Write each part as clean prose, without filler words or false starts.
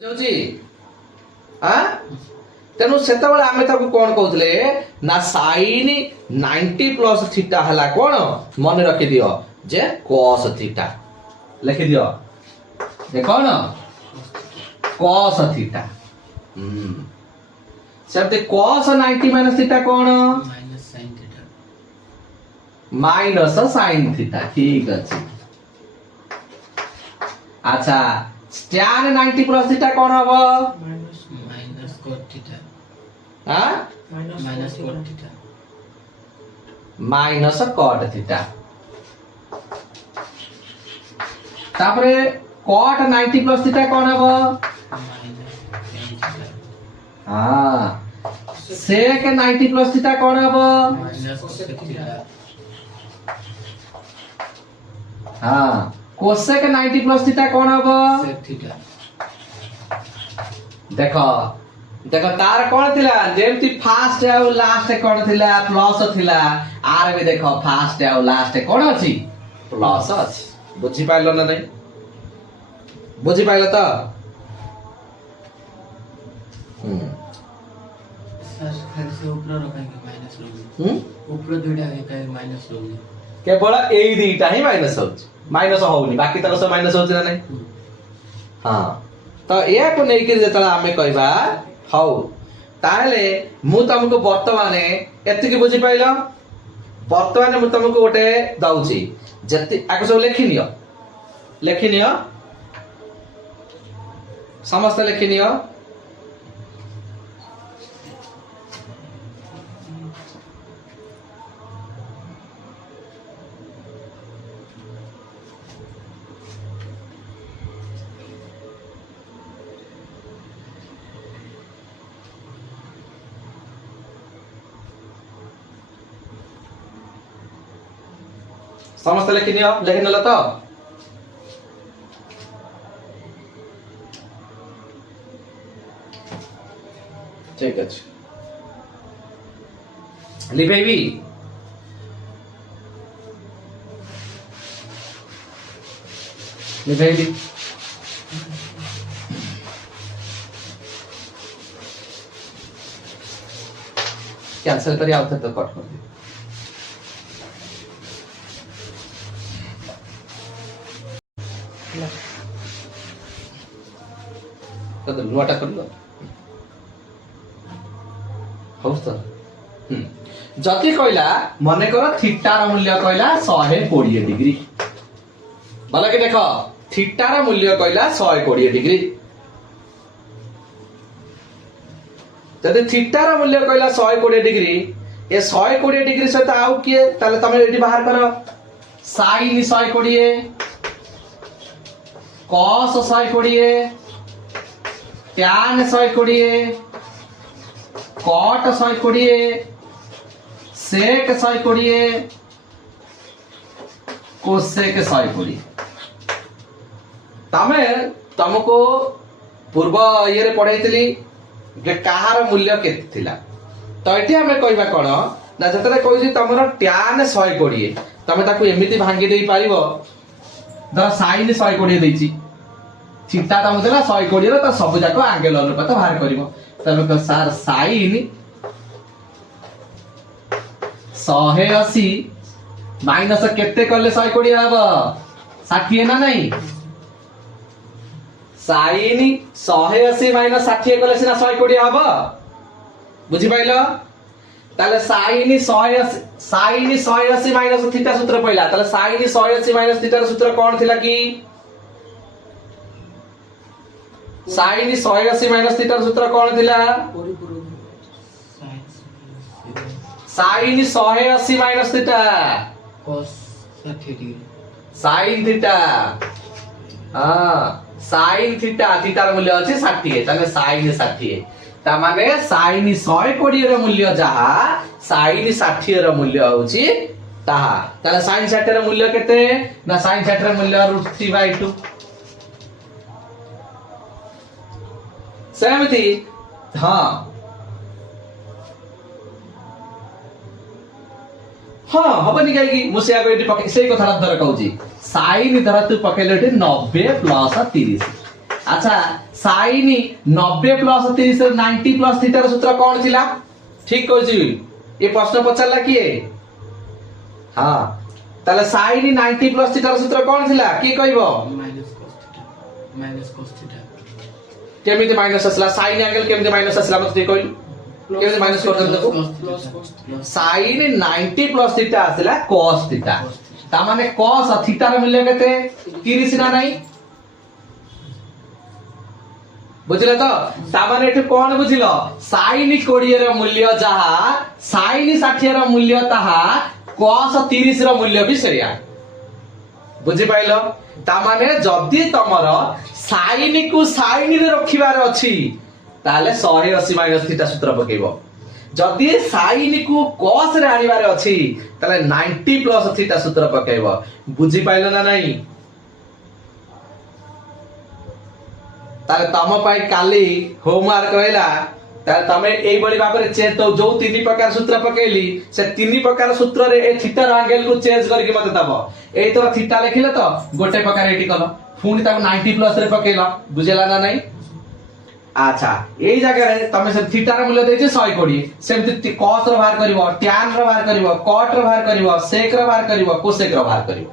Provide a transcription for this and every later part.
जाउची आ तेनु सेतबेले आमे ताको कोन कहउतले ना sin 90 प्लस थीटा हला कोन मन रखि दियो जे cos थीटा लिखि दियो देखो न cos थीटा शब्द cos 90 माइनस थीटा कोन माइनस sin थीटा ठीक अछि। अच्छा tan 90 प्लस थीटा कोन हबो माइनस cot थीटा हां minus cot theta minus cot theta तापरे cot 90 प्लस थीटा कोन हबो हां sec 90 प्लस थीटा कोन हबो माइनस cosec थीटा हां cosec 90 प्लस थीटा कोन हबो sec थीटा देखो देखो तार कोन थिला जेमति फास्ट आ लास्ट कोन थिला प्लस थिला आर भी देखो फास्ट आ लास्ट कोन अछि प्लस अछि बुझी पाइलो ना नहीं बुझी पाइलो त सर खाली से ऊपर रखेंगे माइनस लोगे ऊपर दुटा है कहीं माइनस लोगे केवल एई दीटा ही माइनस होछ माइनस होउनी बाकी तक सब माइनस होछ ना नहीं हां तो या को नै कि जेतला हमें कहबा हौ ताले मु तुमको वर्तमाने एतिकी बुझी पाइलो वर्तमाने मु तुमको गोटे दउची जति आको सब लेखि नियो समस्त लेखि नियो समस्त लेखि नेला तो ठीक अछि लिखेबी लिखेबी कैंसिल करिए आउट तो कट कर दे तो लुआटा कर लो हौस तो जति कहला मने कर थीटा र मूल्य कहला 120 डिग्री भला कि देखो थीटा र मूल्य कहला 120 डिग्री जति थीटा र मूल्य कहला 120 डिग्री ए 120 डिग्री सहित आउ किए ताले तमे एठी बाहर करो sin 120 cos 120 tan 120 cot 120 sec 120 cosec 120 तमे तुमको पूर्व ये रे पढाइतली जे कहार मूल्य केते थिला तो एठी हमें कहबा कोन ना जतरे कहै तमरो tan 120 तमे ताकू एमिति भांगी देई पारिबो धर sin 120 देछि थीटा तम देला 120 रो त सब जाको एंगल अनुपात बाहर करिवो तमे को सर sin 180 माइनस केते करले 120 हबो 60 ना नहीं sin 180 माइनस 60 करले सिना 120 हबो बुझी पाइलो ताले sin 180 माइनस थीटा सूत्र पहिला ताले sin 180 माइनस थीटा सूत्र कोन थिला की sin 180 माइनस थीटा सूत्र कोन थिला sin 180 minus theta cos 60 degree sin theta हां sin थीटा थीटा र मूल्य अछि 60 ताले sin 60 ता माने sin 120 र मूल्य जहा sin 60 र मूल्य होछि ताहा ताले sin 60 र मूल्य केते ना sin 60 र मूल्य √3/2 सेमति हां हां हबनी काई मुसे आगे पके से कथा धर कहूची sin धर तू पकेले 90 + 30 अच्छा sin 90 प्लस 30 90 प्लस थीटा सूत्र कौन थिला ठीक कहू ये प्रश्न पचारला किए हां ताले sin 90 प्लस थीटा सूत्र कौन थिला की कहबो माइनस cos थीटा केमिति माइनस असला sin एंगल केमिति माइनस असला मते कहू केमिति माइनस कर दो sin 90 प्लस थीटा असला cos थीटा ता माने cos थीटा र मूल्य केते 30 ना नहीं बुझिला तो ता माने एठे कोन बुझिलो sin 20 र मूल्य जहा sin 60 र मूल्य ताहा cos 30 र मूल्य भी सेया बुझि पाइलो ता माने जदी तमर sin को sin रे रखिबार अछि ताले 180 माइनस थीटा सूत्र पकेइबो जदी sin को cos रे आनिबार अछि ताले 90 प्लस थीटा सूत्र पकेइबो बुझि पाइलो ना नहीं ताले तम पाई काली होमवर्क रहला ताले तमे एई बळी भाबरे चेंज तो जो तीन प्रकार सूत्र पकेइली से तीन प्रकार सूत्र रे ए थीटा एंगल को चेंज करके मते दबो एई तो थीटा लिखिले तो गोटे प्रकार एटी कलो पुनी ताको 90 प्लस रे पकेइला बुझेला ना नहीं अच्छा एई जगह रे तमे से थीटा रे मूल्य देजे 120 सेमति cos रो बाहर करबो tan रो बाहर करबो cot रो बाहर करबो sec रो बाहर करबो cosec रो बाहर करबो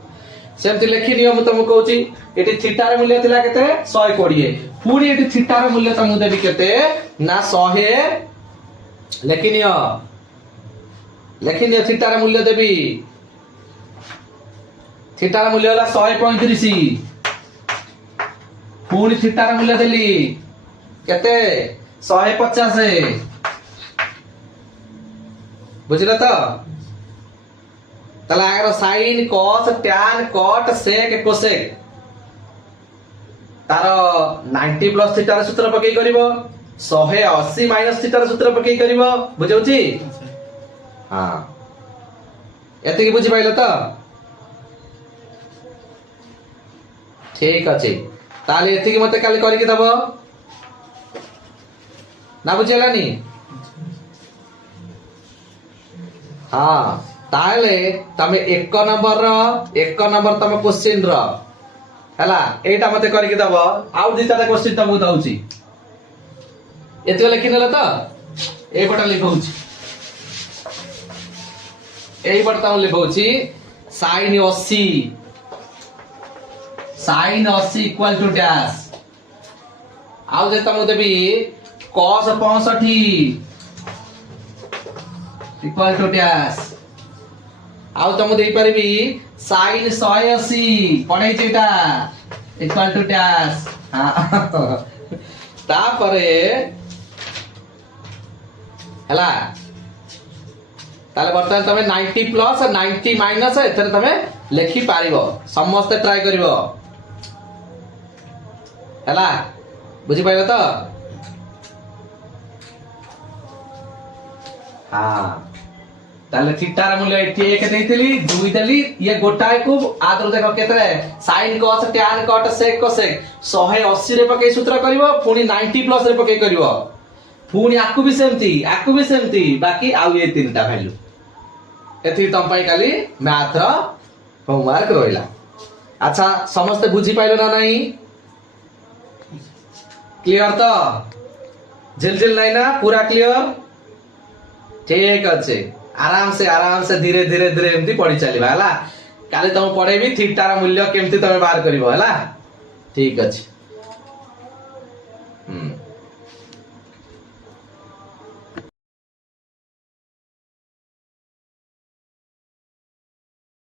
सेमति लिखि नियम तुम कहूची एटी थीटा रे मूल्य थिला केते 120 पुनी एटी थीटा रे मूल्य तुम देबी केते ना 100 लेखिनियो थीटा रे मूल्य देबी थीटा रे मूल्य होला 135 पुनी थीटा रे मूल्य देली केते 150 बुझिला तो तला Agar sin cos tan cot sec cosec तारो 90 प्लस थीटा सूत्र पकई करिवो 180 माइनस थीटा सूत्र पकई करिवो बुझौची हां एते की बुझि पाइलो तो ठीक अछि ताले एते की मते काली करि के दबो ना बुझेलानी हां ताले तमे एक नंबर तमे क्वेश्चन रो हला एटा मते करि के दबो आउ दिता क्वेश्चन तमु दउची एते लिखि नेला तो ए बटा लिखौची एई बटा लिखौची sin 80 इक्वल टू डैश आउ जे तमु देबी cos 65 इक्वल टू डैश आउ तुम दे परबी sin 180 पढै जेटा इक्वल टू डैश हां ता परे हला ताले बर्तमान तमे 90 प्लस 90 माइनस एथरे तमे लेखि पारिबो समस्त ट्राई करिवो हला बुझि पाइलो तो हां ताले थीटा रा मूल्य 1 देइतली 2 देली ये गोटाय को आदर देखो केतरे sin cos tan cot sec cosec 180 रे पके सूत्र करिवो पुनी 90 प्लस रे पके करिवो पुनी आकु भी सेमती बाकी आउ ये तीनटा वैल्यू एथि तम पाई खाली मैथ रा होमवर्क रोइला अच्छा समस्त बुझी पाइलो ना नहीं क्लियर तो झिलझिल नहीं ना पूरा क्लियर ठीक अच्छे आराम से धीरे धीरे एमती पढ़ी चलिबा हला काले तुम पढ़ेबी थीटा रा मूल्य केमती तमे बाहर करिवो हला ठीक अच्छे।